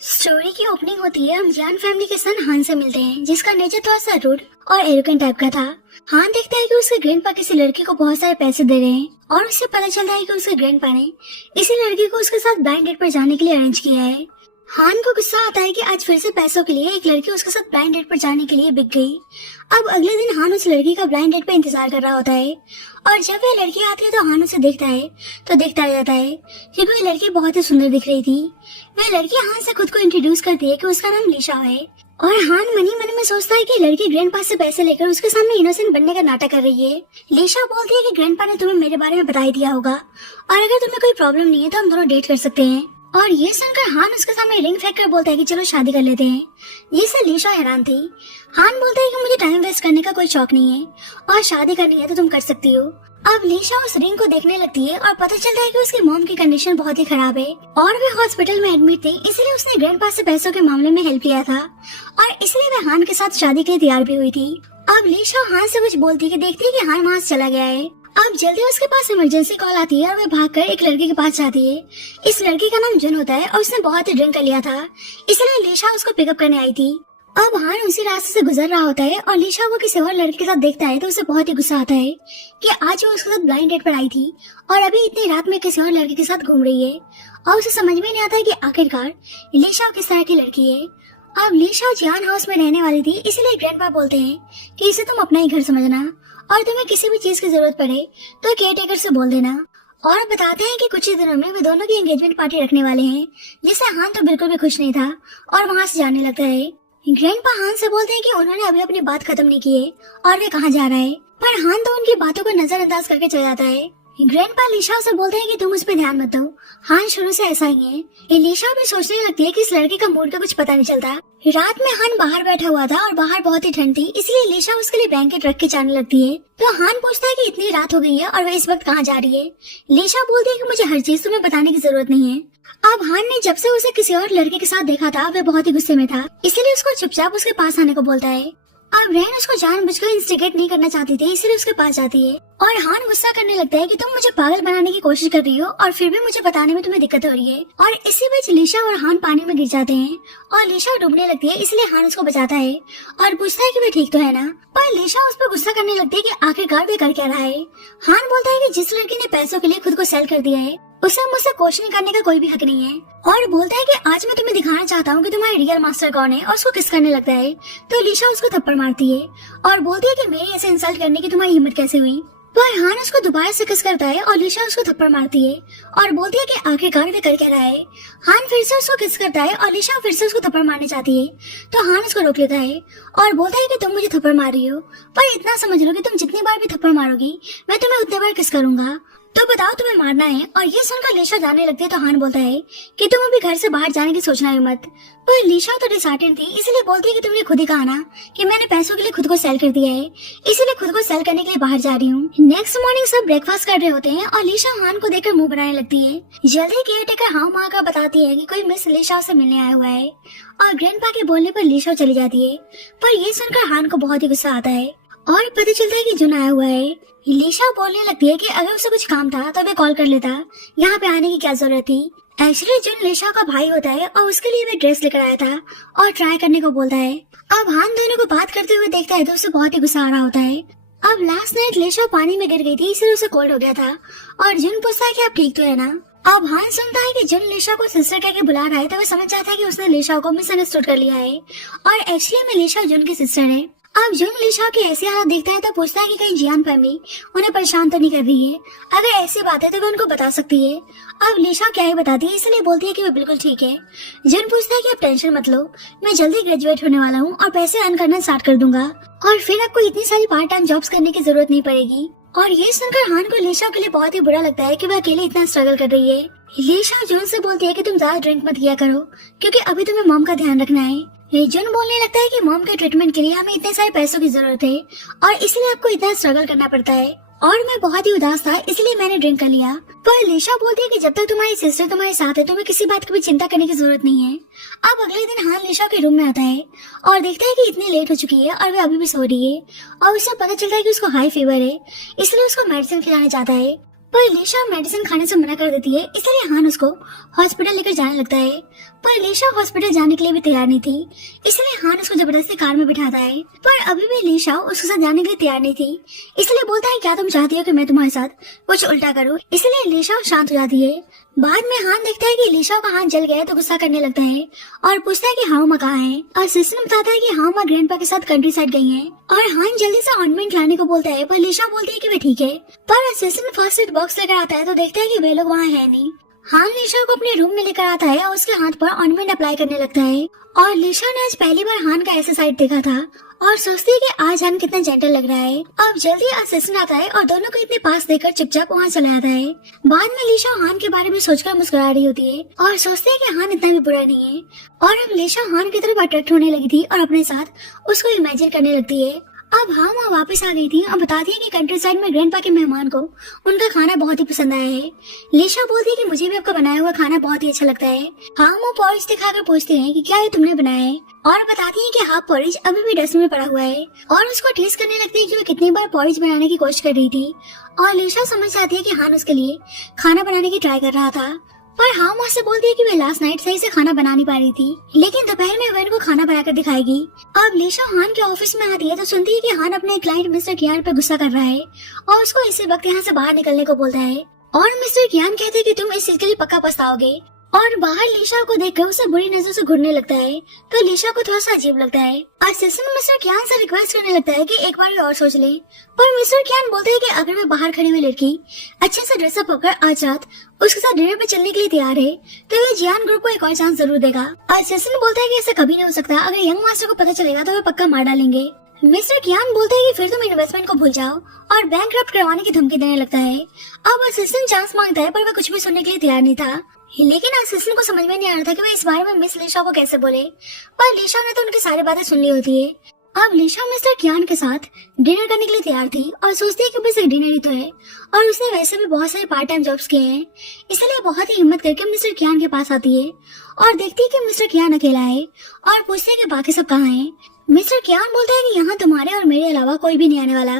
Story की opening होती है। हम जियान फैमिली के सन हान से मिलते हैं, जिसका नेचर थोड़ा सा रूड और एरोगेंट टाइप का था। हान देखता है कि उसके ग्रैंडपा किसी लड़की को बहुत सारे पैसे दे रहे हैं और उससे पता चलता है कि उसके ग्रैंडपा ने इसी लड़की को उसके साथ ब्लाइंड डेट पर जाने के लिए अरेंज किया है। हान को गुस्सा आता है कि आज फिर से पैसों के लिए एक लड़की उसके साथ ब्लाइंड डेट पर जाने के लिए बिक गई। अब अगले दिन हान उस लड़की का ब्लाइंड डेट पे इंतजार कर रहा होता है और जब वह लड़की आती है तो हान उसे देखता है तो देखता रह जाता है क्योंकि वह लड़की बहुत ही सुंदर दिख रही थी। वह लड़की हान से खुद को इंट्रोड्यूस करती है कि उसका नाम लीशा है और हान मन ही मन में सोचता है कि लड़की ग्रैंडपा से पैसे लेकर उसके सामने इनोसेंट बनने का नाटक कर रही है। लीशा बोलती है कि ग्रैंडपा ने तुम्हें मेरे बारे में बता ही दिया होगा और अगर तुम्हें कोई प्रॉब्लम नहीं है तो हम दोनों डेट कर सकते हैं। और ये सुनकर हान उसके सामने रिंग फेंक कर बोलता है कि चलो शादी कर लेते हैं। ये से लीशा हैरान थी। हान बोलता है कि मुझे टाइम वेस्ट करने का कोई शौक नहीं है और शादी करनी है तो तुम कर सकती हो। अब लीशा उस रिंग को देखने लगती है और पता चलता है कि उसकी मॉम की कंडीशन बहुत ही खराब है और वे हॉस्पिटल में एडमिट थे, इसलिए उसने ग्रैंडपा से पैसों के मामले में हेल्प लिया था और इसलिए वह हान के साथ शादी के लिए तैयार भी हुई थी। अब लीशा हान से कुछ बोलती है कि देखती है कि हान वहाँ से चला गया है। अब जल्दी उसके पास इमरजेंसी कॉल आती है और वह भागकर एक लड़की के पास जाती है। इस लड़की का नाम जुन होता है और उसने बहुत ही ड्रिंक कर लिया था, इसलिए लीशा उसको पिकअप करने आई थी। अब हान उसी रास्ते से गुजर रहा होता है और लीशा को किसी और लड़के के साथ देखता है तो उसे बहुत ही गुस्सा आता है कि आज वो उसके साथ ब्लाइंड डेट पर आई थी और अभी इतनी रात में किसी और लड़के के साथ घूम रही है और उसे समझ में नहीं आता है कि आखिरकार लीशा किस तरह की लड़की है। अब लीशा जियान हाउस में रहने वाली थी, इसलिए ग्रैंडपा बोलते हैं कि इसे तुम अपना ही घर समझना और तुम्हें किसी भी चीज की जरूरत पड़े तो केयरटेकर से बोल देना। और बताते हैं कि कुछ ही दिनों में वे दोनों की एंगेजमेंट पार्टी रखने वाले हैं, जिससे हान तो बिल्कुल भी खुश नहीं था और वहाँ से जाने लगता है। ग्रैंडपा हान से बोलते हैं कि उन्होंने अभी अपनी बात खत्म नहीं की है और वे कहाँ जा रहा है, पर हान तो उनकी बातों को नजरअंदाज करके चला जाता है। ग्रैंडपा लीशा से बोलते हैं कि तुम उस पर ध्यान मत दो, हान शुरू से ऐसा ही है। लीशा भी सोचने लगती है कि इस लड़के का मूड का कुछ पता नहीं चलता। रात में हान बाहर बैठा हुआ था और बाहर बहुत ही ठंड थी, इसलिए लीशा उसके लिए ब्लैंकेट रख के जाने लगती है। तो हान पूछता है कि इतनी रात हो गई है और वह इस वक्त कहाँ जा रही है। लीशा बोलती है कि मुझे हर चीज तुम्हें बताने की जरूरत नहीं है। अब हान ने जब से उसे किसी और लड़के के साथ देखा था वह बहुत ही गुस्से में था, इसलिए उसको चुपचाप उसके पास आने को बोलता है। अब रैन उसको जानबूझकर इंस्टिगेट नहीं करना चाहती थी, इसलिए उसके पास जाती है और हान गुस्सा करने लगता है कि तुम मुझे पागल बनाने की कोशिश कर रही हो और फिर भी मुझे बताने में तुम्हें दिक्कत हो रही है। और इसी बीच लीशा और हान पानी में गिर जाते हैं और लीशा डूबने लगती है, इसलिए हान उसको बचाता है और पूछता है कि वे ठीक तो है ना। पर लीशा उस पर गुस्सा करने लगती है कि आखिरकार वे कर क्या रहा है। हान बोलता है कि जिस लड़की ने पैसों के लिए खुद को सेल कर दिया है उसे मुझसे क्वेश्चन करने का कोई भी हक नहीं है और बोलता है कि आज मैं तुम्हें दिखाना चाहता हूँ कि तुम्हारा रियल मास्टर कौन है और उसको किस करने लगता है। तो लीशा उसको थप्पड़ मारती है और बोलती है कि मेरी ऐसे इंसल्ट करने की तुम्हारी हिम्मत कैसे हुई। पर हान उसको दोबारा से किस करता है और लीशा उसको थप्पड़ मारती है और बोलती है कि आखिरकार वे कर क्या रहा है। हान फिर से उसको किस करता है और लीशा फिर से उसको थप्पड़ मारने चाहती है, तो हान उसको रोक लेता है और बोलता है कि तुम मुझे थप्पड़ मार रही हो, पर इतना समझ लो कि तुम जितनी बार भी थप्पड़ मारोगी मैं तुम्हें उतनी बार किस करूंगा, तो बताओ तुम्हें मारना है। और ये सुनकर लीशा जाने लगती है तो हान बोलता है कि तुम अभी घर से बाहर जाने की सोचना है मत। पर लीशा तो डिसहार्टेंड थी, इसलिए बोलती है कि तुमने खुद ही कहा ना कि मैंने पैसों के लिए खुद को सेल कर दिया है, इसीलिए खुद को सेल करने के लिए बाहर जा रही हूँ। नेक्स्ट मॉर्निंग सब ब्रेकफास्ट कर रहे होते हैं और लीशा हान को देखकर मुंह बनाने लगती है। जल्दी केयरटेकर हाँ माँ का बताती है कि कोई मिस लीशा से मिलने आया हुआ है और ग्रैंडपा के बोलने पर लीशा चली जाती है। पर ये सुनकर हान को बहुत ही गुस्सा आता है और पता चलता है कि जुन आया हुआ है। लीशा बोलने लगती है कि अगर उसे कुछ काम था तो वे कॉल कर लेता, यहाँ पे आने की क्या जरूरत थी। एक्चुअली जुन लीशा का भाई होता है और उसके लिए वे ड्रेस लेकर आया था और ट्राई करने को बोलता है। अब हान दोनों को बात करते हुए देखता है तो उसे बहुत ही गुस्सा आ रहा होता है। अब लास्ट नाइट लीशा पानी में गिर गई थी, इसलिए उसे कोल्ड हो गया था और जुन पूछता है कि आप ठीक तो है ना। अब हान सुनता है कि जुन लीशा को सिस्टर कह के बुला रहा है तो वह समझ जाता है कि उसने लीशा को मिसअंडरस्टूड कर लिया है और एक्चुअली में लीशा जुन की सिस्टर है। अब जुन लीशा की ऐसी हालत देखता है तो पूछता है कि कहीं जियान फैमिली उन्हें परेशान तो नहीं कर रही है, अगर ऐसी बात है तो वो उनको बता सकती है। अब लीशा क्या ही बताती है, इसलिए बोलती है कि वो बिल्कुल ठीक है। जुन पूछता है कि आप टेंशन मत लो, मैं जल्दी ग्रेजुएट होने वाला हूँ और पैसे अर्न करना स्टार्ट कर दूंगा और फिर आपको इतनी सारी पार्ट टाइम जॉब्स करने की जरूरत नहीं पड़ेगी। और ये सुनकर हान को लीशा के लिए बहुत ही बुरा लगता है कि वह अकेले इतना स्ट्रगल कर रही है। लीशा जुन से बोलती है कि तुम ज्यादा ड्रिंक मत किया करो क्योंकि अभी तुम्हें मॉम का ध्यान रखना है। जुन बोलने लगता है कि मॉम के ट्रीटमेंट के लिए हमें इतने सारे पैसों की जरूरत है और इसलिए आपको इतना स्ट्रगल करना पड़ता है और मैं बहुत ही उदास था इसलिए मैंने ड्रिंक कर लिया। पर लीशा बोलती है कि जब तक तुम्हारी सिस्टर तुम्हारे साथ है तुम्हें किसी बात की भी चिंता करने की जरूरत नहीं है। अब अगले दिन हान लीशा के रूम में आता है और देखता है कि इतनी लेट हो चुकी है और वे अभी भी सो रही है और उसे पता चलता है कि उसको हाई फीवर है, इसलिए उसको मेडिसिन खिलाना चाहता है। पर लीशा मेडिसिन खाने से मना कर देती है, इसलिए हान उसको हॉस्पिटल लेकर जाने लगता है। पर लीशा हॉस्पिटल जाने के लिए भी तैयार नहीं थी, इसलिए हान उसको जबरदस्ती कार में बिठाता है। पर अभी भी लीशा उसके साथ जाने के लिए तैयार नहीं थी, इसलिए बोलता है क्या तुम चाहती हो कि मैं तुम्हारे साथ कुछ उल्टा करूं? इसलिए लीशा शांत हो जाती है। बाद में हान देखता है कि लीशा का हाथ जल गया है तो गुस्सा करने लगता है और पूछता है कि हाउमा कहाँ है। और सिस्टम बताता है कि हाउमा ग्रैंडपा के साथ कंट्री साइड गई है और हान जल्दी से ऑर्नामेंट लाने को बोलता है, पर लीशा बोलती है कि वे ठीक है। पर असिस्टेंट फर्स्ट एड बॉक्स लेकर आता है तो देखता है कि वे लोग वहाँ है नहीं। हान लीशा को अपने रूम में लेकर आता है और उसके हाथ पर ऑर्नामेंट अप्लाई करने लगता है। और लीशा ने आज पहली बार हान का ऐसा साइड देखा था और सोचती है कि आज हान कितना जेंटल लग रहा है। अब जल्दी असिस्टेंट आता है और दोनों को इतने पास देखकर चुपचाप वहाँ चला जाता है। बाद में लीशा हान के बारे में सोचकर मुस्कुरा रही होती है और सोचती है कि हान इतना भी बुरा नहीं है। और अब लीशा हान की तरफ अट्रैक्ट होने लगी थी और अपने साथ उसको इमेजिन करने लगती है। अब हामा वापस आ गई थी और बताती है कि कंट्री साइड में ग्रैंडपा के मेहमान को उनका खाना बहुत ही पसंद आया है। लीशा बोलती है कि मुझे भी आपका बनाया हुआ खाना बहुत ही अच्छा लगता है। हामा पॉरिज दिखाकर पूछते हैं कि क्या ये तुमने बनाया है और बताती है कि हाफ पॉरिज अभी भी डस्टबिन में पड़ा हुआ है और उसको टेस्ट करने लगती है कि वो कितनी बार पॉरिज बनाने की कोशिश कर रही थी। और लीशा समझ जाती है कि हान उसके लिए खाना बनाने की ट्राई कर रहा था। पर हाम से बोलती है कि वे लास्ट नाइट सही से खाना बना नहीं पा रही थी, लेकिन दोपहर में वे को खाना बनाकर दिखाएगी। अब लीशा हान के ऑफिस में आती है तो सुनती है कि हान अपने क्लाइंट मिस्टर कियान पर गुस्सा कर रहा है और उसको इसी वक्त यहाँ से बाहर निकलने को बोलता है। और मिस्टर कियान कहते हैं कि तुम इस चीज के लिए पक्का पछताओगे। और बाहर लीशा को देखकर उसे बुरी नजर से घूरने लगता है तो लीशा को थोड़ा सा अजीब लगता है। असिस्टेंट मिस्टर कियान से रिक्वेस्ट करने लगता है कि एक बार भी और सोच ले। पर मिस्टर कियान बोलते हैं कि अगर मैं बाहर खड़ी हुई लड़की अच्छे से ड्रेसअप होकर आज रात उसके साथ डिनर पे चलने के लिए तैयार है तो वे जियान ग्रुप को एक और चांस जरूर देगा। असिस्टेंट बोलता है कि ऐसा कभी नहीं हो सकता, अगर यंग मास्टर को पता चलेगा तो वे पक्का मार डालेंगे। मिस्टर कियान बोलते हैं कि फिर तुम इन्वेस्टमेंट को भूल जाओ और बैंकक्रप्ट करवाने की धमकी देने लगता है। अब असिस्टेंट चांस मांगता है पर वह कुछ भी सुनने के लिए तैयार नहीं था, लेकिन असिस्टेंट को समझ में नहीं आ रहा था कि वह इस बारे में मिस लीशा को कैसे बोले। पर लीशा ने तो उनकी सारी बातें सुन ली होती है। अब लीशा मिस्टर कियान के साथ डिनर करने के लिए तैयार थी और सोचती है कि बस एक डिनर ही तो है और उसने वैसे भी बहुत सारे पार्ट टाइम जॉब्स किए हैं, इसलिए बहुत ही हिम्मत करके मिस्टर कियान के पास आती है और देखती है कि मिस्टर कियान अकेला है और पूछती है कि बाकी सब कहाँ हैं। मिस्टर कियान बोलता है कि यहाँ तुम्हारे और मेरे अलावा कोई भी नहीं आने वाला।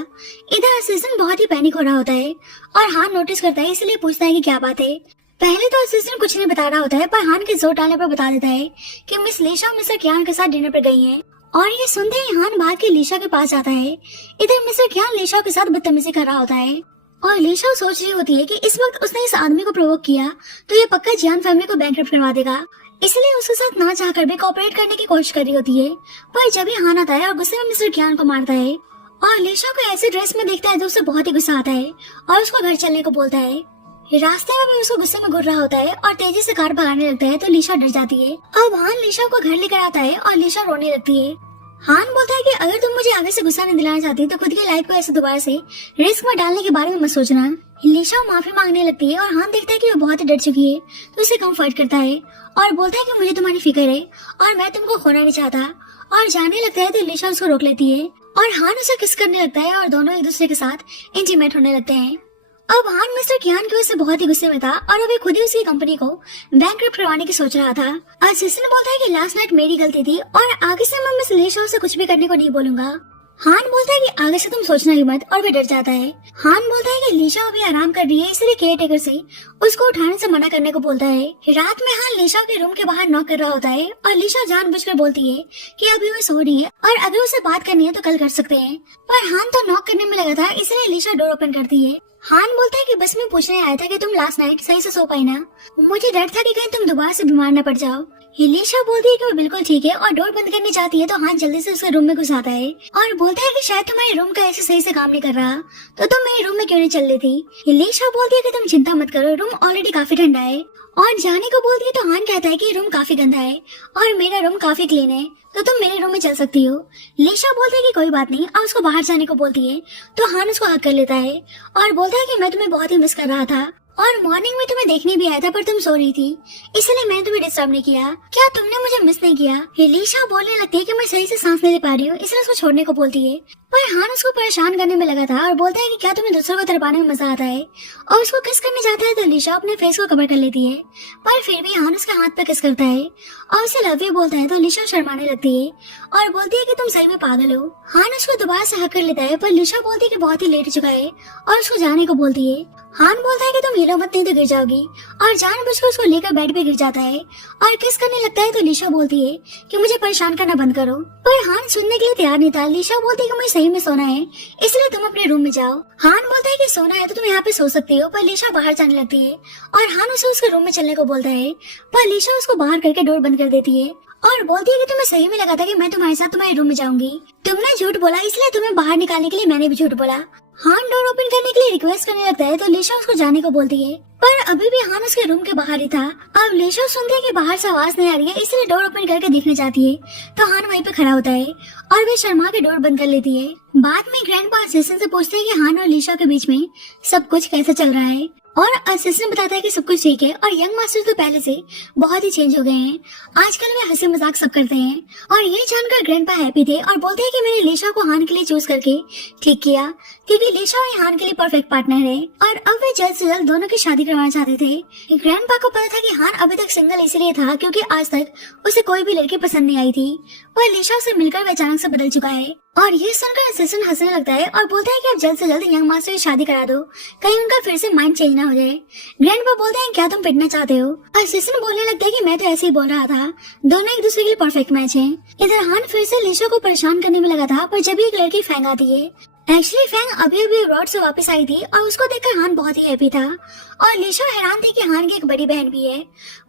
इधर असिस्टेंट बहुत ही पैनिक हो रहा होता है और हान नोटिस करता है, इसलिए पूछता है कि क्या बात है। पहले तो असिस्टेंट कुछ नहीं बता रहा होता है पर हान के जोर डालने पर बता देता है कि मिस लीशा मिस्टर कियान के साथ डिनर पर गई हैं। और ये सुनते ही हान भाग के लीशा के पास आता है। इधर मिस्टर कियान लीशा के साथ बदतमीजी कर रहा होता है और लीशा सोच रही होती है कि इस वक्त उसने इस आदमी को प्रोवोक किया तो ये पक्का जियान फैमिली को बैंकक्रप्ट करवा देगा, इसलिए उसके साथ ना चाहकर भी कोऑपरेट करने की कोशिश कर रही होती है। पर जब ही हान आता है और गुस्से में मिस्टर कियान को मारता है और लीशा को ऐसे ड्रेस में देखता है तो उसे बहुत ही गुस्सा आता है और उसको घर चलने को बोलता है। रास्ते में भी उसको गुस्से में घूर रहा होता है और तेजी से कार भगाने लगता है तो लीशा डर जाती है। अब हान लीशा को घर लेकर आता है और लीशा रोने लगती है। हान बोलता है कि अगर तुम मुझे आगे से गुस्सा नहीं दिलाना चाहती तो खुद की लाइफ को ऐसे दोबारा से रिस्क में डालने के बारे में मत सोचना। लीशा माफी मांगने लगती है और हान देखता है कि वो बहुत ही डर चुकी है तो उसे कंफर्ट करता है और बोलता है कि मुझे तुम्हारी फिक्र है और मैं तुमको खोना नहीं चाहता। और जाने लगता है तो लीशा उसको रोक लेती है और हान उसे किस करने लगता है और दोनों एक दूसरे के साथ इंटीमेट होने लगते हैं। अब हान मिस्टर कियान की वजह से बहुत ही गुस्से में था और अभी खुद ही उसकी कंपनी को बैंकक्रप्ट करवाने की सोच रहा था। असिस्टेंट बोलता है कि लास्ट नाइट मेरी गलती थी और आगे से मैं मिस लीशा से कुछ भी करने को नहीं बोलूंगा। हान बोलता है कि आगे से तुम सोचना ही मत और वे डर जाता है। हान बोलता है कि लीशा अभी आराम कर रही है इसलिए केयर टेकर से उसको उठाने से मना करने को बोलता है। रात में हान लीशा के रूम के बाहर नॉक कर रहा होता है और लीशा जानबूझकर बोलती है कि अभी वो सो रही है और अगर उसे बात करनी है तो कल कर सकते हैं। पर हान तो नॉक करने में लगा था इसलिए लीशा डोर ओपन करती है। हान बोलता है कि बस मैं पूछने आया था कि तुम लास्ट नाइट सही से सो पाई ना, मुझे डर था कि कहीं तुम दोबारा से बीमार न पड़ जाओ। लीशा बोलती है कि वो बिल्कुल ठीक है और डोर बंद करनी चाहती है तो हान जल्दी से उसके रूम में घुस आता है और बोलता है कि शायद तुम्हारे रूम का ऐसे सही से काम नहीं कर रहा तो तुम मेरे रूम में क्यों नहीं चल रही थी। लीशा बोलती है कि तुम चिंता मत करो, रूम ऑलरेडी काफी ठंडा है। और जाने को बोलती है तो हान कहता है कि रूम काफी गंदा है और मेरा रूम काफी क्लीन है तो तुम मेरे रूम में चल सकती हो। लीशा बोलती है कि कोई बात नहीं और उसको बाहर जाने को बोलती है तो हान उसको हक कर लेता है और बोलता है कि मैं तुम्हें बहुत ही मिस कर रहा था और मॉर्निंग में तुम्हें देखने भी आया था पर तुम सो रही थी इसलिए मैंने तुम्हें डिस्टर्ब नहीं किया। क्या तुमने मुझे मिस नहीं किया? लीशा बोलने लगती है कि मैं सही से सांस नहीं ले पा रही हूँ इसलिए उसको छोड़ने को बोलती है। पर हान उसको परेशान करने में लगा था और बोलता है कि क्या तुम्हें दूसरों को तरपाने में मजा आता है और उसको किस करने जाता है तो लीशा अपने फेस को कवर कर लेती है पर फिर भी हान उसके हाथ पे किस करता है और उसे लव यू बोलता है तो लीशा शर्माने लगती है और बोलती है कि तुम सही में पागल हो। हान उसको दोबारा से हक कर लेता है पर लीशा बोलती है कि बहुत ही लेट हो चुका है और उसको जाने को बोलती है। हान बोलता है कि तुम हिलो मत नहीं तो गिर जाओगी, और जानबूझकर उसको लेकर बेड पे गिर जाता है और किस करने लगता है। तो लिशा बोलती है कि मुझे परेशान करना बंद करो, पर हान सुनने के लिए तैयार नहीं था। लिशा बोलती है कि मुझे सही में सोना है, इसलिए तुम अपने रूम में जाओ। हान बोलता है कि सोना है तो तुम यहाँ पे सो सकती हो, पर लिशा बाहर जाने लगती है और हान उसे उसके रूम में चलने को बोलता है, पर लिशा उसको बाहर करके डोर बंद कर देती है और बोलती है कि तुम्हें सही में लगा था कि मैं तुम्हारे साथ तुम्हारे रूम में जाऊंगी, तुमने झूठ बोला, इसलिए तुम्हें बाहर निकालने के लिए मैंने भी झूठ बोला। हान डोर ओपन करने के लिए रिक्वेस्ट करने लगता है तो लिशा उसको जाने को बोलती है, पर अभी भी हान उसके रूम के बाहर ही था। अब लिशा सुनती है कि बाहर से आवाज नहीं आ रही है, इसलिए डोर ओपन करके देखने जाती है तो हान वहीं पे खड़ा होता है और वे शर्मा के डोर बंद कर लेती है। बाद में ग्रैंडपा असिस्टेंट से पूछते हैं कि हान और लिशा के बीच में सब कुछ कैसे चल रहा है, और असिस्टेंट बताता है कि सब कुछ ठीक है और यंग मास्टर तो पहले से बहुत ही चेंज हो गए हैं, आजकल वे हंसी मजाक सब करते हैं। और ये जानकर ग्रैंडपा हैप्पी थे और बोलते हैं कि मैंने लिशा को हान के लिए चूज करके ठीक किया, क्योंकि लिशा और हान के लिए परफेक्ट पार्टनर है और अब वे जल्द से जल्द दोनों की शादी करवाना चाहते थे। ग्रैंडपा को पता था कि हान अभी तक सिंगल इसलिए था क्योंकि आज तक उसे कोई भी लड़की पसंद नहीं आई थी, पर लिशा से मिलकर वह अचानक से बदल चुका है। और ये सुनकर असिस्टेंट हंसने लगता है और बोलता है कि आप जल्द से जल्द यंग मास्टर की शादी करा दो, कहीं उनका फिर से माइंड चेंज ना हो जाए। ग्रैंडपा बोलते हैं क्या तुम पिटना चाहते हो? असिस्टेंट बोलने लगता है कि मैं तो ऐसे ही बोल रहा था, दोनों एक दूसरे के लिए परफेक्ट मैच हैं। इधर हान फिर से लिशा को परेशान करने में लगा था, पर जब एक लड़की फैंग आती है, एक्चुअली फैंग अभी अभी अब्रॉड से वापस आई थी और उसको देखकर हान बहुत ही हैप्पी था और लिशा हैरान थी कि हान की एक बड़ी बहन भी है,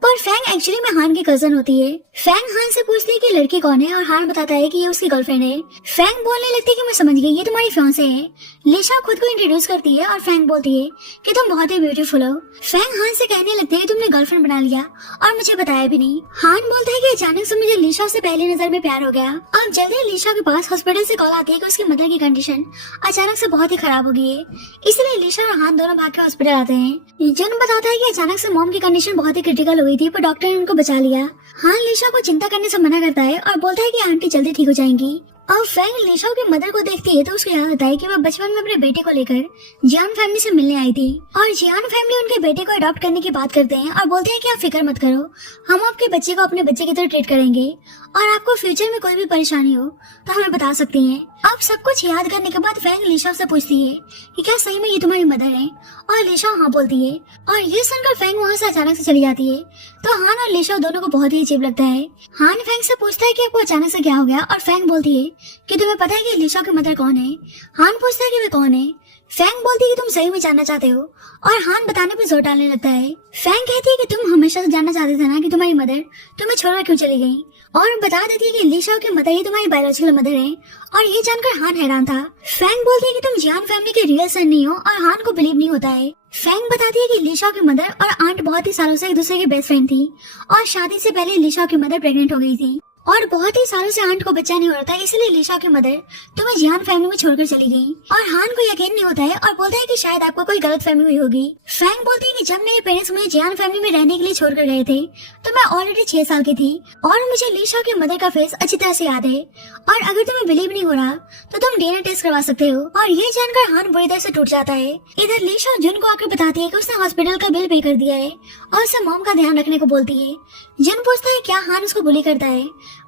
पर फैंग एक्चुअली में हान की कजन होती है। फैंग हान से पूछती है कि लड़की कौन है और हान बताता है कि ये उसकी गर्लफ्रेंड है। फैंग बोलने लगती है कि मैं समझ गई, ये तुम्हारी फियांसे है। लिशा खुद को इंट्रोड्यूस करती है और फैंग बोलती है कि तुम बहुत ही ब्यूटीफुल हो। फैंग हान से कहने लगते है कि तुमने गर्लफ्रेंड बना लिया और मुझे बताया भी नहीं। हान बोलता है कि अचानक से मुझे लिशा से पहली नजर में प्यार हो गया। अब जल्दी लिशा के पास हॉस्पिटल से कॉल आती है कि उसकी मदर की कंडीशन अचानक से बहुत ही खराब हो गई है, इसलिए लिशा और हान दोनों भाग के हॉस्पिटल आते हैं। जन बताता है कि अचानक से मॉम की कंडीशन बहुत ही क्रिटिकल हो गई थी, पर डॉक्टर ने उनको बचा लिया। हान लिशा को चिंता करने से मना करता है और बोलता है कि आंटी जल्दी ठीक हो जाएंगी। अब फैंग लिशा की मदर को देखती है तो उसको याद आता है कि वह बचपन में अपने बेटे को लेकर जियान फैमिली से मिलने आई थी और जियान फैमिली उनके बेटे को अडॉप्ट करने की बात करते हैं और बोलते हैं कि आप फिक्र मत करो, हम आपके बच्चे को अपने बच्चे की तरह ट्रीट करेंगे और आपको फ्यूचर में कोई भी परेशानी हो तो हमें बता सकती हैं। अब सब कुछ याद करने के बाद फैंग लिशा से पूछती है कि क्या सही में ये तुम्हारी मदर है, और लिशा हाँ बोलती है और ये सुनकर फैंग वहाँ से अचानक से चली जाती है। तो हान और लिशा दोनों को बहुत ही अजीब लगता है। हान फैंग से पूछता है कि आपको अचानक से क्या हो गया और फैंग बोलती है कि तुम्हें पता है कि लिशा की मदर कौन है। हान पूछता है कि वे कौन है। फैंग बोलती है कि तुम सही में जानना चाहते हो और हान बताने पर जोर डालने लगता है। फैंग कहती है कि तुम हमेशा से जानना चाहते थे ना कि तुम्हारी मदर तुम्हें छोड़कर क्यों चली गई, और बता देती है कि लिशा की मदर ही तुम्हारी बायोलॉजिकल मदर है, और ये जानकर हान हैरान था। फैंग बोलती है कि तुम जियान फैमिली के रियल सन नहीं हो और हान को बिलीव नहीं होता है। फैंग बताती है कि लिशा की मदर और आंट बहुत ही सालों से एक दूसरे की बेस्ट फ्रेंड थी और शादी से पहले लिशा की मदर प्रेग्नेंट हो गई थी और बहुत ही सालों से आंट को बच्चा नहीं हो रहा था, इसलिए लिशा की मदर तुम्हें जियान फैमिली में छोड़कर चली गई। और हान को यकीन नहीं होता है और बोलता है कि शायद आपको कोई गलत फहमी हुई होगी। फैंग बोलती है कि जब मेरे पेरेंट्स मुझे जियान फैमिली में रहने के लिए छोड़कर गए थे तो मैं ऑलरेडी 6 साल की थी और मुझे लिशा की मदर का फेस अच्छी तरह से याद है, और अगर तुम्हें बिलीव नहीं हो रहा तो तुम डीएनए टेस्ट करवा सकते हो। और ये जानकर हान बुरी तरह से टूट जाता है। इधर लिशा जुन को आकर बताती है कि उसने हॉस्पिटल का बिल पे कर दिया है और उसे मॉम का ध्यान रखने को बोलती है। जुन पूछता है क्या हान उसको बुली करता है,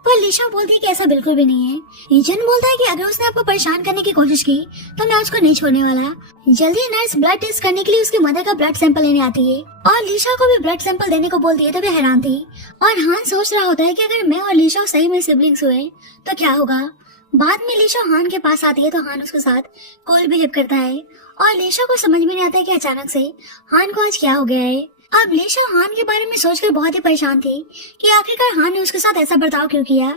पर लिशा बोलती है कि ऐसा बिल्कुल भी नहीं है। जन बोलता है कि अगर उसने आपको परेशान करने की कोशिश की तो मैं उसको नहीं छोड़ने वाला। जल्दी नर्स ब्लड टेस्ट करने के लिए उसकी मदर का ब्लड सैंपल लेने आती है और लिशा को भी ब्लड सैंपल देने को बोलती है तो वे हैरान थी। और हान सोच रहा होता है कि अगर मैं और लिशा सही में सिबलिंग्स हुए तो क्या होगा। बाद में लिशा हान के पास आती है तो हान उसके साथ कोल बिहेव करता है और लिशा को समझ में नहीं आता है कि अचानक से हान को आज क्या हो गया है। अब लिशा हान के बारे में सोचकर बहुत ही परेशान थी कि आखिरकार हान ने उसके साथ ऐसा बर्ताव क्यों किया,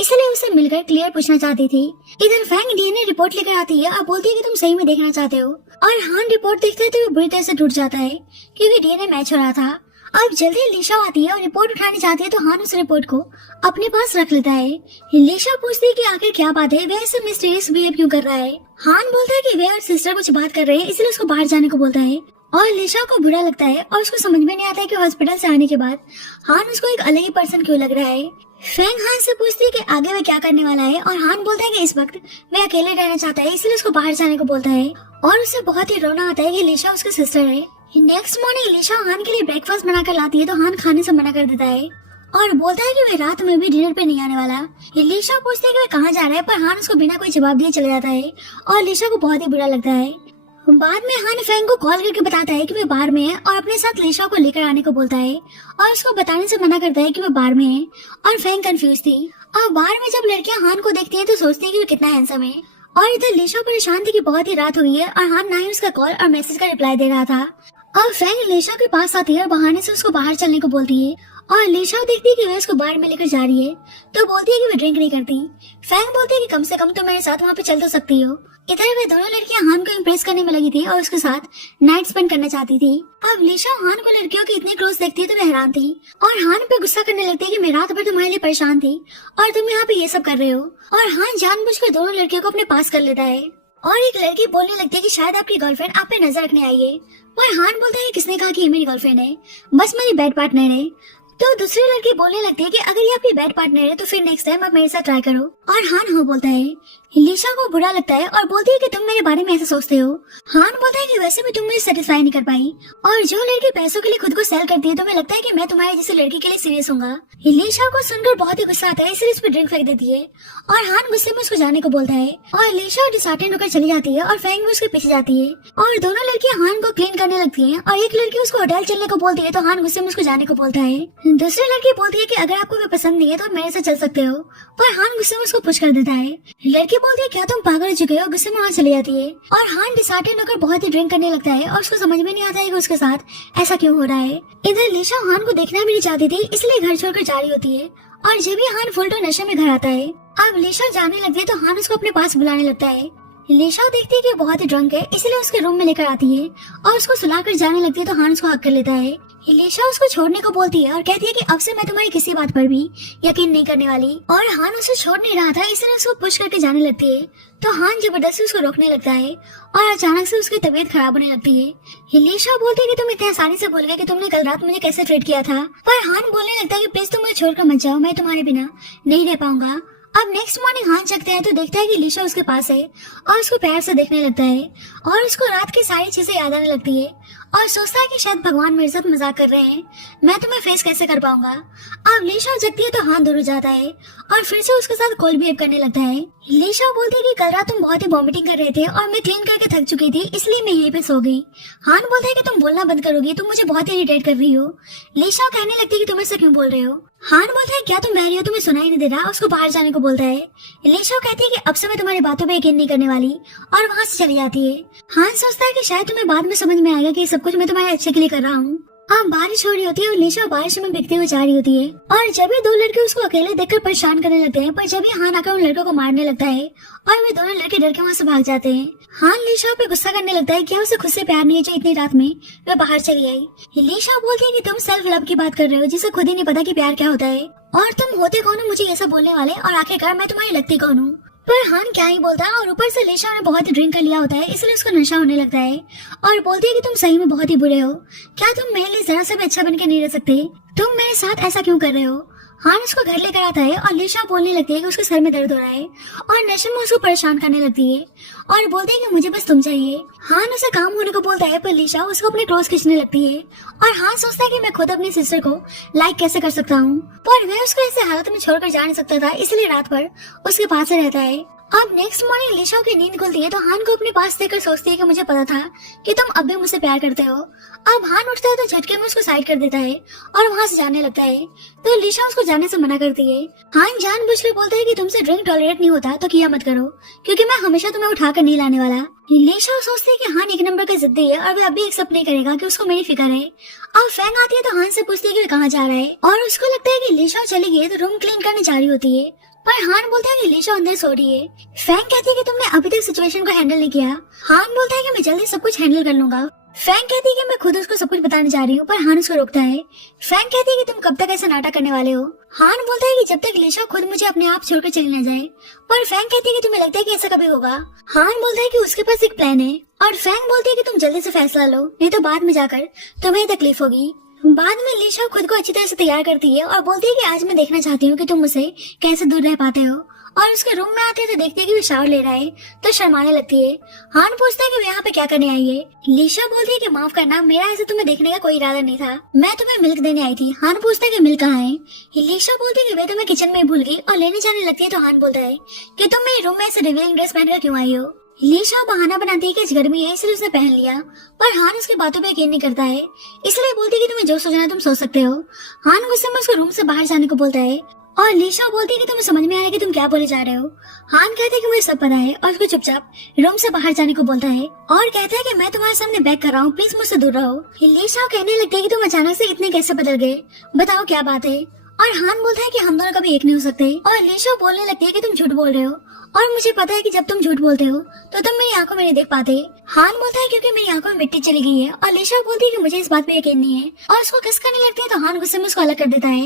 इसलिए उससे मिलकर क्लियर पूछना चाहती थी। इधर फैंग डीएनए रिपोर्ट लेकर आती है और बोलती है कि तुम सही में देखना चाहते हो, और हान रिपोर्ट देखते तो बुरी तरह से टूट जाता है क्योंकि डीएनए मैच हो रहा था। अब जल्दी लिशा आती है और रिपोर्ट उठाने जाती है तो हान उस रिपोर्ट को अपने पास रख लेता है। लिशा पूछती है कि आखिर क्या बात है, वह ऐसे मिस्टीरियस बिहेव क्यों कर रहा है। हान बोलता है कि वे और सिस्टर कुछ बात कर रहे हैं, इसलिए उसको बाहर जाने को बोलता है और लिशा को बुरा लगता है और उसको समझ में नहीं आता है कि हॉस्पिटल से आने के बाद हान उसको एक अलग ही पर्सन क्यों लग रहा है। फैंग हान से पूछती है कि आगे वह क्या करने वाला है और हान बोलता है कि इस वक्त वह अकेले रहना चाहता है, इसलिए उसको बाहर जाने को बोलता है और उसे बहुत ही रोना आता है कि लिशा उसकी सिस्टर है। नेक्स्ट मॉर्निंग लिशा हान के लिए ब्रेकफास्ट बनाकर लाती है तो हान खाने से मना कर देता है और बोलता है कि वह रात में भी डिनर पे नहीं आने वाला। लिशा पूछती है कि वह कहाँ जा रहा है, पर हान उसको बिना कोई जवाब दिए चले जाता है और लिशा को बहुत ही बुरा लगता है। बाद में हान फैंग को कॉल करके बताता है कि वे बार में है और अपने साथ लिशा को लेकर आने को बोलता है और उसको बताने से मना करता है कि वे बार में है। और फैंग कंफ्यूज थी और बार में जब लड़कियां हान को देखती हैं तो सोचती है कि वे कितना हैंडसम है। और इधर लिशा परेशान थी कि बहुत ही रात हुई है और हान ना ही उसका कॉल और मैसेज का रिप्लाई दे रहा था। और फैंग लिशा के पास आती है और बहाने से उसको बाहर चलने को बोलती है और लिशा देखती है कि वे उसको बार में लेकर जा रही है तो बोलती है कि वे ड्रिंक नहीं करती। फैंग बोलती है कि कम से कम तो मेरे साथ वहाँ पे चल तो सकती हो। इधर वे दोनों लड़कियां हान को इम्प्रेस करने में लगी थी और उसके साथ नाइट स्पेंड करना चाहती थी। अब लिशा हान को लड़कियों के इतने क्लोज देखती है तो वे हैरान थी और हान पे गुस्सा करने लगती है कि मैं रात भर तुम्हारे लिए परेशान थी और तुम यहाँ पे ये सब कर रहे हो। और हान जानबूझकर दोनों लड़कियों को अपने पास कर लेता है और एक लड़की बोलने लगती है कि शायद आपकी गर्लफ्रेंड आप पे नजर रखने आई है। और हान बोलता है किसने कहा कि ये मेरी गर्लफ्रेंड है, बस मेरी बेड पार्टनर है। तो दूसरी लड़की बोलने लगती है कि अगर ये आपकी बेड पार्टनर है तो फिर नेक्स्ट टाइम आप मेरे साथ ट्राई करो। और हान हो बोलता है। लिशा को बुरा लगता है और बोलती है कि तुम मेरे बारे में ऐसा सोचते हो। हान बोलता है कि वैसे भी तुम मुझे सेटिस्फाई नहीं कर पाई और जो लड़की पैसों के लिए खुद को सेल करती है तो मुझे लगता है कि मैं तुम्हारे जैसी लड़की के लिए सीरियस होऊंगा। लिशा को सुनकर बहुत ही गुस्सा आता है, इसलिए उस पर ड्रिंक फेंक देती है और हान गुस्से में उसको जाने को बोलता है और लिशा डिसहार्टेंड होकर चली जाती है और फैंग भी उसके पीछे जाती है और दोनों लड़कियां हान को क्लीन करने लगती है और एक लड़की उसको होटल चलने को बोलती है तो हान गुस्से में उसको जाने को बोलता है। दूसरी लड़की बोलती है कि अगर आपको वे पसंद नहीं है तो आप मेरे साथ चल सकते हो पर हान गुस्से में उसको पुश कर देता है। लड़की बोलती है क्या तुम पागल हो चुके हो, गुस्से में वहाँ चली जाती है और हान डिसहार्टेंड होकर बहुत ही ड्रिंक करने लगता है और उसको समझ में नहीं आता है कि उसके साथ ऐसा क्यों हो रहा है। इधर लिशा हान को देखना भी नहीं चाहती थी इसलिए घर छोड़कर जा रही होती है और जब भी हान फुल टो नशे में घर आता है अब लिशा जाने लगती है तो हान उसको अपने पास बुलाने लगता है। लिशा देखती है कि बहुत ही ड्रंक है इसलिए उसके रूम में लेकर आती है और उसको सुलाकर जाने लगती है तो हान उसको हक कर लेता है। लिशा उसको छोड़ने को बोलती है और कहती है कि अब से मैं तुम्हारी किसी बात पर भी यकीन नहीं करने वाली और हान उसे छोड़ नहीं रहा था इसलिए उसको पुश करके जाने लगती है तो हान जबरदस्ती उसको रोकने लगता है और अचानक से उसकी तबीयत खराब होने लगती है। लिशा बोलती है कि तुम इतने आसानी से भूल गए कि तुमने कल रात मुझे कैसे ट्रीट किया था पर हान बोलने लगता है कि प्लीज तुम मुझे छोड़कर मत जाओ, मैं तुम्हारे बिना नहीं रह पाऊंगा। अब नेक्स्ट मॉर्निंग हान जगता है तो देखता है कि लिशा उसके पास है और उसको प्यार से देखने लगता है और उसको रात की सारी चीजें याद आने लगती है और सोचता है कि शायद भगवान मेरे साथ मजाक कर रहे हैं, मैं तुम्हें फेस कैसे कर पाऊंगा। अब लिशा जगती है तो हान दूर हो जाता है और फिर से उसके साथ कोल्ड बिहेव करने लगता है। लिशा बोलती है कि कल रात तुम बहुत ही वॉमिटिंग कर रहे थे और मैं क्लीन करके थक चुकी थी इसलिए मैं यहीं पे सो गई। हान बोलता है कि तुम बोलना बंद करोगी, तुम मुझे बहुत ही इरिटेट कर रही हो। लिशा कहने लगती है कि तुम ऐसा क्यों बोल रहे हो। हान बोलता है क्या तुम बह रही हो, तुम्हें सुनाई नहीं दे रहा, उसको बाहर जाने को बोलता है। लिशा कहती है कि अब से मैं तुम्हारी बातों पे यकीन नहीं करने वाली और वहाँ से चली जाती है। हान सोचता है कि शायद तुम्हें बाद में समझ में आएगा कि सब कुछ मैं तुम्हारे अच्छे के लिए कर रहा हूँ। अब बारिश हो रही होती है और लिशा बारिश में भीगते हुए जा रही होती है और जब भी दो लड़के उसको अकेले देखकर परेशान करने लगते हैं पर जब भी हान आकर उन लड़कों को मारने लगता है और वे दोनों लड़के डर के वहाँ से भाग जाते हैं। हान लिशा पे गुस्सा करने लगता है क्या उसे खुद से प्यार नहीं है जो इतनी रात में वे बाहर चली आई। लिशा बोलती है कि तुम सेल्फ लव की बात कर रहे हो जिसे खुद ही नहीं पता कि प्यार क्या होता है और तुम होते कौन हो मुझे ये सब बोलने वाले और आखिरकार मैं तुम्हारी लगती कौन हूँ। पर हान क्या ही बोलता है और ऊपर से लिशा ने बहुत ही ड्रिंक कर लिया होता है इसलिए उसको नशा होने लगता है और बोलती है कि तुम सही में बहुत ही बुरे हो, क्या तुम मेरे लिए जरा सा भी अच्छा बन के नहीं रह सकते, तुम मेरे साथ ऐसा क्यों कर रहे हो। हान उसको घर लेकर आता है और लिशा बोलने लगती है कि उसके सर में दर्द हो रहा है और नशे में उसको परेशान करने लगती है और बोलती है कि मुझे बस तुम चाहिए। हान उसे काम होने को बोलता है पर लिशा उसको अपने क्लोज खींचने लगती है और हान सोचता है कि मैं खुद अपनी सिस्टर को लाइक कैसे कर सकता हूँ पर वह उसको ऐसे हालत में छोड़कर जा नहीं सकता था इसलिए रात भर उसके पास ही रहता है। अब नेक्स्ट मॉर्निंग लिशा की नींद खुलती है तो हान को अपने पास देखकर सोचती है कि मुझे पता था कि तुम अब भी मुझसे प्यार करते हो। अब हान उठता है तो झटके में उसको साइड कर देता है और वहाँ से जाने लगता है तो लिशा उसको जाने से मना करती है। हान जानबूझकर बोलता है कि तुमसे ड्रिंक टॉलरेट नहीं होता तो किया मत करो क्योंकि मैं हमेशा तुम्हें उठाकर नहीं लाने वाला। लिशा सोचती है कि हान एक नंबर का जिद्दी है और वह अभी एक्सेप्ट नहीं करेगा कि उसको मेरी फिक्र है। अब फैंग आती है तो हान से पूछती है कि वह कहाँ जा रहा है और उसको लगता है कि लिशा चली गई तो रूम क्लीन करने जा रही होती है पर हान बोलता है कि लिशा अंदर सो रही है। फैंग कहती है कि तुमने अभी तक सिचुएशन को हैंडल नहीं किया। हान बोलता है कि मैं जल्दी सब कुछ हैंडल कर लूंगा। फैंग कहती है कि मैं खुद उसको सब कुछ बताने जा रही हूँ पर हान उसको रोकता है। फैंग कहती है कि तुम कब तक ऐसा नाटक करने वाले हो। हान बोलता है कि जब तक लिशा खुद मुझे अपने आप छोड़कर चली न जाए पर फैंग कहती है कि तुम्हें लगता है कि ऐसा कभी होगा। हान बोलता है कि उसके पास एक प्लान है और फैंग बोलती है कि तुम जल्दी से फैसला लो नहीं तो बाद में जाकर तुम्हें तकलीफ होगी। बाद में लिशा खुद को अच्छी तरह से तैयार करती है और बोलती है कि आज मैं देखना चाहती हूँ कि तुम मुझसे कैसे दूर रह पाते हो और उसके रूम में आते हैं तो देखती है कि वो शावर ले रहा है तो शर्माने लगती है। हान पूछता है कि वो यहाँ पे क्या करने आई है। लिशा बोलती है कि माफ करना, मेरा ऐसे तुम्हें देखने का कोई इरादा नहीं था, मैं तुम्हें मिल्क देने आई थी। हान पूछता है कि मिल्क कहाँ है। लिशा बोलती है कि मैं तुम्हें किचन में भूल गई और लेने जाने लगती है तो हान बोलता है कि तुम मेरे रूम में ऐसे रिवीलिंग ड्रेस पहनकर क्यों आई हो। लीशा बहाना बनाती है कि आज गर्मी है इसलिए उसने पहन लिया, पर हान उसकी बातों पे यकीन नहीं करता है, इसलिए बोलती है कि तुम्हें जो सोचना है तुम सोच सकते हो। हान गुस्से में उसको रूम से बाहर जाने को बोलता है और लीशा बोलती है कि तुम्हें समझ में आ रहा है कि तुम क्या बोले जा रहे हो। हान कहता है कि मुझे सब पता है और उसको चुपचाप रूम से बाहर जाने को बोलता है और कहता है कि मैं तुम्हारे सामने बैक कर रहा हूँ, प्लीज मुझसे दूर रहो। लीशा कहने लगती है कि तुम अचानक से इतने कैसे बदल गए, बताओ क्या बात है। और हान बोलता है कि हम दोनों कभी एक नहीं हो सकते। और लीशा बोलने लगती है कि तुम झूठ बोल रहे हो और मुझे पता है कि जब तुम झूठ बोलते हो तो तुम मेरी आंखों में नहीं देख पाते। हान बोलता है क्योंकि मेरी आंखों में मिट्टी चली गई है। और लीशा बोलती है कि मुझे इस बात पे यकीन नहीं है और उसको किस करने लगती है तो हान गुस्से में उसको अलग कर देता है।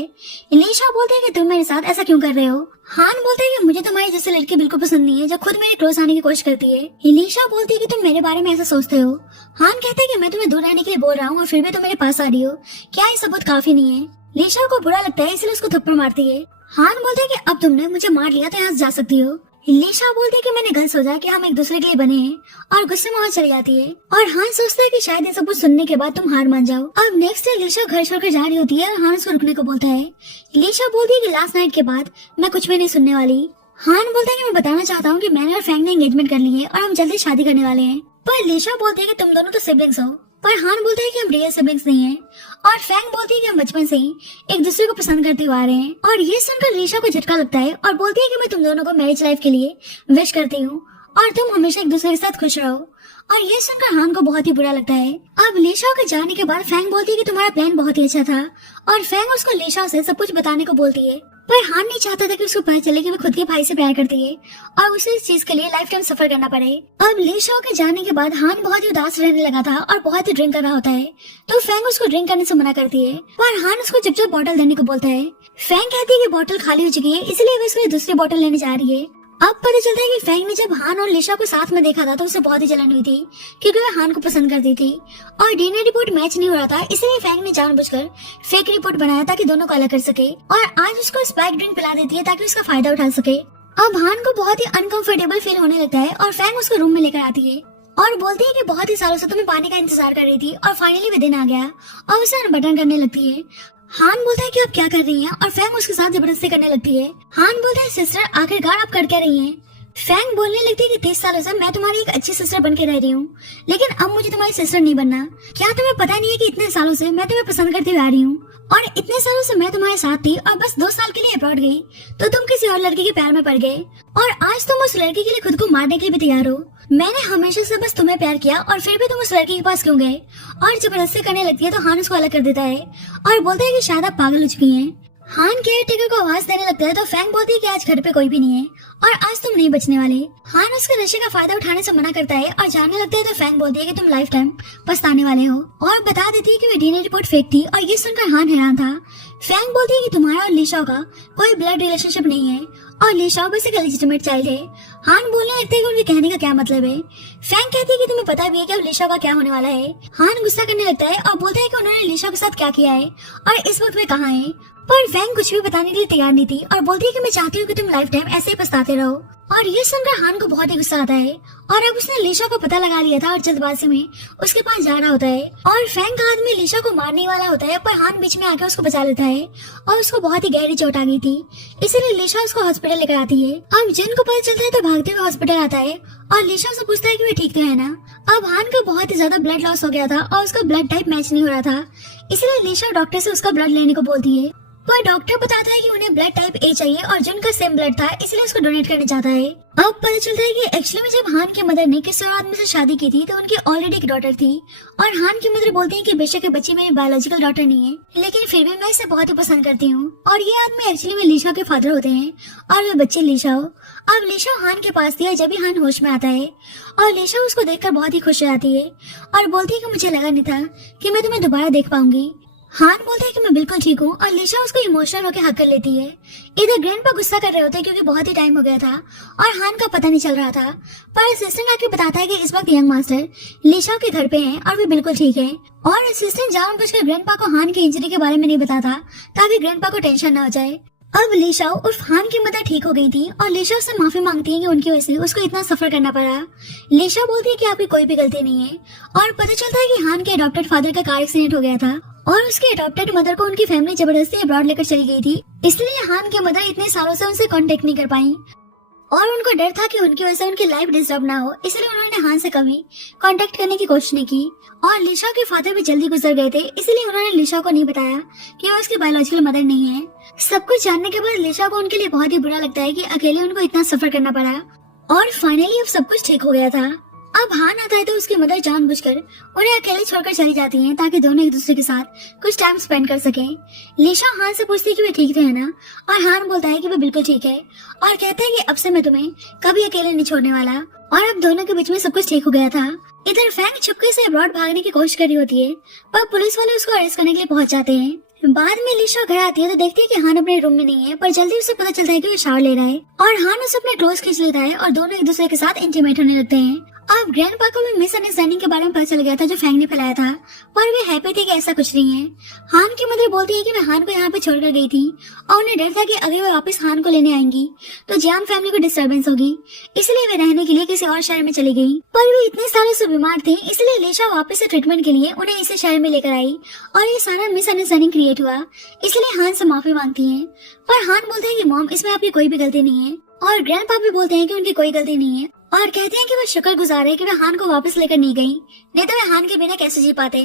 लीशा बोलती है कि तुम मेरे साथ ऐसा क्यों कर रहे हो। हान बोलता है कि मुझे तुम्हारी जैसे लड़की बिल्कुल पसंद नहीं है जो खुद मेरे क्लोज आने की कोशिश करती है। लीशा बोलती है कि तुम मेरे बारे में ऐसा सोचते हो। हान कहता है कि मैं तुम्हें दूर रहने के लिए बोल रहा हूँ और फिर भी तुम मेरे पास आ रही हो, क्या ये सबूत काफी नहीं है। लीशा को बुरा लगता है इसलिए उसको थप्पड़ मारती है। हान बोलते है कि अब तुमने मुझे मार लिया तो यहाँ से जा सकती हो। लीशा बोलती है कि मैंने गलत सोचा कि हम एक दूसरे के लिए बने हैं और गुस्से में वहाँ चली जाती है। और हान सोचता है कि शायद ये सब कुछ सुनने के बाद तुम हार मान जाओ। अब नेक्स्ट डे लीशा घर छोड़कर जा रही होती है और हान उसको रुकने को बोलता है। लीशा बोलती है कि लास्ट नाइट के बाद मैं कुछ भी नहीं सुनने वाली। हान बोलता है कि मैं बताना चाहता हूँ कि मैंने और फैंग ने एंगेजमेंट कर ली है और हम जल्दी शादी करने वाले हैं। पर लीशा बोलती है कि तुम दोनों तो सिबलिंग्स हो, पर हान बोलता है कि हम रियल सिबलिंग्स नहीं हैं। और फैंग बोलती है कि हम बचपन से ही एक दूसरे को पसंद करते हुए आ रहे हैं। और ये सुनकर लीशा को झटका लगता है और बोलती है कि मैं तुम दोनों को मैरिज लाइफ के लिए विश करती हूँ और तुम हमेशा एक दूसरे के साथ खुश रहो। और ये सुनकर हान को बहुत ही बुरा लगता है। अब लीशा के जाने के बाद फैंग बोलती है कि तुम्हारा प्लान बहुत ही अच्छा था और फैंग उसको लीशा से सब कुछ बताने को बोलती है। पर हान नहीं चाहता था कि उसको पता चले कि वो खुद के भाई से प्यार करती है और उसे इस चीज के लिए लाइफ टाइम सफर करना पड़े। अब लीशा के जाने के बाद हान बहुत ही उदास रहने लगा था और बहुत ही ड्रिंक कर रहा होता है, तो फैंग उसको ड्रिंक करने से मना करती है। पर हान उसको चुपचाप बोतल देने को बोलता है। फैंग कहती है कि बोतल खाली हो चुकी है इसलिए वो उसके लिए दूसरी बोतल लेने जा रही है। अब पता चलता है कि फैंग ने जब हान और लीशा को साथ में देखा था तो उसे बहुत ही जलन हुई थी क्योंकि वह हान को पसंद करती थी और डीएनए रिपोर्ट मैच नहीं हो रहा था, इसलिए फैंग ने जानबूझकर फेक रिपोर्ट बनाया ताकि दोनों को अलग कर सके और आज उसको स्पाइक ड्रिंक पिला देती है ताकि उसका फायदा उठा सके। अब हान को बहुत ही अनकंफर्टेबल फील होने लगता है और फैंग उसको रूम में लेकर आती है और बोलती है कि बहुत ही सालों से तुम्हें पानी का इंतजार कर रही थी और फाइनली वो दिन आ गया और उसे अनबटन करने लगती है। हान बोलता है कि आप क्या कर रही हैं और फैंग उसके साथ जबरदस्ती करने लगती है। हान बोलता है सिस्टर आखिरकार आप कर क्या रही हैं। फैंग बोलने लगती है कि 30 सालों से मैं तुम्हारी एक अच्छी सिस्टर बन के रह रही हूँ, लेकिन अब मुझे तुम्हारी सिस्टर नहीं बनना। क्या तुम्हें पता नहीं है कि इतने सालों से मैं तुम्हें पसंद करती हुई आ रही हूँ और इतने सालों से मैं तुम्हारे साथ थी और बस 2 साल के लिए अब्रॉड गई तो तुम किसी और लड़के के प्यार में पड़ गए और आज तुम उस लड़के के लिए खुद को मारने के लिए भी तैयार हो। मैंने हमेशा से बस तुम्हें प्यार किया और फिर भी तुम उस लड़के के पास क्यों गए। और जबरदस्ती करने लगती है तो हान उसको अलग कर देता है और बोलता है कि शायद आप पागल हो चुकी हैं। हान केयर टेकर को आवाज देने लगता है तो फैंग बोलती है कि आज घर पे कोई भी नहीं है और आज तुम नहीं बचने वाले। हान उसके नशे का फायदा उठाने से मना करता है और जाने लगता है तो फैंग बोलती है कि तुम लाइफ टाइम पछताने वाले हो और बता देती है कि वो डीएनए रिपोर्ट फेक थी और ये सुनकर हान हैरान था। फैंग बोलती है कि तुम्हारा और लीशा का कोई ब्लड रिलेशनशिप नहीं है और लीशा बस एक लेजिटिमेट चाइल्ड है। हान बोलने लगते हैं कि उनके कहने का क्या मतलब है। फैंग कहती है कि तुम्हें पता भी है कि अब लीशा का क्या होने वाला है। हान गुस्सा करने लगता है और बोलता है कि उन्होंने लीशा के साथ क्या किया है और इस वक्त वे कहाँ हैं। पर फैंग कुछ भी बताने के लिए तैयार नहीं थी और बोलती है कि मैं चाहती हूँ कि तुम लाइफ टाइम ऐसे ही पछताते रहो। और ये सुनकर हान को बहुत ही गुस्सा आता है और अब उसने लीशा को पता लगा लिया था और जल्दबाजी में उसके पास जा रहा होता है और फैंग का आदमी लीशा को मारने वाला होता है, पर हान बीच में आकर उसको बचा लेता है और उसको बहुत ही गहरी चोट आ गई थी, इसलिए लीशा उसको हॉस्पिटल लेकर आती है। अब जिन को पता चलता है तो भागते हुए हॉस्पिटल आता है और लीशा से पूछता है कि वे ठीक तो है ना। अब हान का बहुत ही ज्यादा ब्लड लॉस हो गया था और उसका ब्लड टाइप मैच नहीं हो रहा था, इसलिए लीशा डॉक्टर से उसका ब्लड लेने को बोलती है। पर डॉक्टर बताता है कि उन्हें ब्लड टाइप ए चाहिए और जिनका सेम ब्लड था इसलिए उसको डोनेट करना चाहता है। अब पता चलता है कि एक्चुअली में जब हान की मदर ने किसी और आदमी से शादी की थी तो उनकी ऑलरेडी एक डॉटर थी और हान की मदर बोलती है कि बेशक ये बच्ची मेरी बायोलॉजिकल डॉटर नहीं है लेकिन फिर भी मैं इसे बहुत ही पसंद करती हूँ और ये आदमी एक्चुअली में लीशा के फादर होते हैं और वे बच्चे लीशा हो। अब लीशा हान के पास थी और जब भी हान होश में आता है और लीशा उसको देखकर बहुत ही खुश हो जाती है और बोलती है कि मुझे लगा नहीं था कि मैं तुम्हें दोबारा देख पाऊंगी। हान बोलता है कि मैं बिल्कुल ठीक हूँ और लीशा उसको इमोशनल होकर हक कर लेती है। इधर ग्रैंडपा गुस्सा कर रहे होते हैं क्योंकि बहुत ही टाइम हो गया था और हान का पता नहीं चल रहा था, पर असिस्टेंट आके बताता है कि इस वक्त यंग मास्टर लीशा के घर पे हैं और वे बिल्कुल ठीक है और असिस्टेंट जानबूझकर ग्रैंडपा को हान की इंजरी के बारे में नहीं बताता ताकि ग्रैंडपा को टेंशन न हो जाए। अब लीशा उर्फ हान की मदर ठीक हो गई थी और लीशा उससे माफी मांगती है कि उनकी वजह से उसको इतना सफर करना पड़ा। लीशा बोलती है कि आपकी कोई भी गलती नहीं है और पता चलता है कि हान के अडॉप्टेड फादर का कार एक्सीडेंट हो गया था और उसके अडॉप्टेड मदर को उनकी फैमिली जबरदस्ती अब्रॉड लेकर चली गई थी, इसलिए हान की मदर इतने सालों से उनसे कांटेक्ट नहीं कर पाई। और उनको डर था कि उनकी वजह से उनकी लाइफ डिस्टर्ब ना हो, इसलिए उन्होंने हान से कभी कांटेक्ट करने की कोशिश नहीं की। और लिशा के फादर भी जल्दी गुजर गए थे, इसलिए उन्होंने लिशा को नहीं बताया कि वो उसकी बायोलॉजिकल मदर नहीं है। सब कुछ जानने के बाद लिशा को उनके लिए बहुत ही बुरा लगता है कि अकेले उनको इतना सफर करना पड़ा। और फाइनली अब सब कुछ ठीक हो गया था। अब हान आता है तो उसकी मदर जानबूझकर उन्हें अकेले छोड़कर चली जाती हैं ताकि दोनों एक दूसरे के साथ कुछ टाइम स्पेंड कर सकें। लिशा हान से पूछती है कि वे ठीक थे है ना, और हान बोलता है कि वे बिल्कुल ठीक है और कहता है कि अब से मैं तुम्हें कभी अकेले नहीं छोड़ने वाला। और अब दोनों के बीच में सब कुछ ठीक हो गया था। इधर फैंग चुपके से अब्रॉड भागने की कोशिश कर रही होती है, पर पुलिस वाले उसको अरेस्ट करने के लिए पहुंच जाते हैं। बाद में लिशा घर आती है तो देखती है कि हान अपने रूम में नहीं है, पर जल्दी उसे पता चलता है कि वो शावर ले रहा है और हान उसे अपने क्लोज खींच लेता है और दोनों एक दूसरे के साथ इंटीमेट होने लगते हैं। अब ग्रैंडपा को भी मिसअंडरस्टैंडिंग के बारे में पता चल गया था जो फैंग ने फैलाया था, पर वे हैप्पी थे कि ऐसा कुछ नहीं है। हान की मदर बोलती है कि वे हान को यहाँ पे छोड़कर गई थी और उन्हें डर था कि अगर वे वापस हान को लेने आएंगी तो जियान फैमिली को डिस्टर्बेंस होगी, इसलिए वे रहने के लिए किसी और शहर में चली गई। पर वे इतने सालों से बीमार थे, इसलिए लिशा वापस से ट्रीटमेंट के लिए उन्हें इसी शहर में लेकर आई और ये सारा मिसअंडरस्टैंडिंग क्रिएट हुआ, इसलिए हान से माफी मांगती है। पर हान बोलते हैं कि मॉम इसमें आपकी कोई भी गलती नहीं है, और ग्रैंडपा भी बोलते हैं कि उनकी कोई गलती नहीं है और कहते हैं कि वो शुक्रगुजार है कि वे हान को वापस लेकर नहीं गई, नहीं तो वे हान के बिना कैसे जी पाते।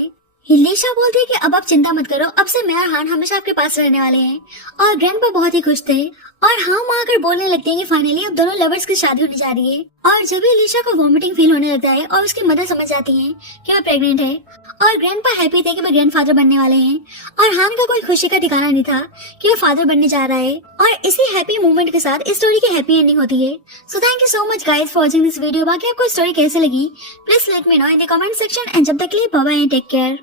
लिशा बोलती है कि अब आप चिंता मत करो, अब से मैं और हान हमेशा आपके पास रहने वाले हैं। और ग्रैंडपा बहुत ही खुश थे और हाँ माँ आकर बोलने लगते हैं कि फाइनली अब दोनों लवर्स की शादी होने जा रही है। और जब भी लिशा को वॉमिटिंग फील होने लगता है और उसकी मदर समझ जाती है कि वो प्रेग्नेंट है और ग्रैंडपा हैप्पी थे कि वो ग्रैंडफादर बनने वाले हैं। और हान का कोई खुशी का ठिकाना नहीं था कि वो फादर बनने जा रहा है। और इसी हैप्पी मोमेंट के साथ इस स्टोरी की हैप्पी एंडिंग होती है। So thank you so much guys for watching this video. बाकी आपको स्टोरी कैसे लगी please let me know in the comment section and जब तक के लिए bye bye and take care.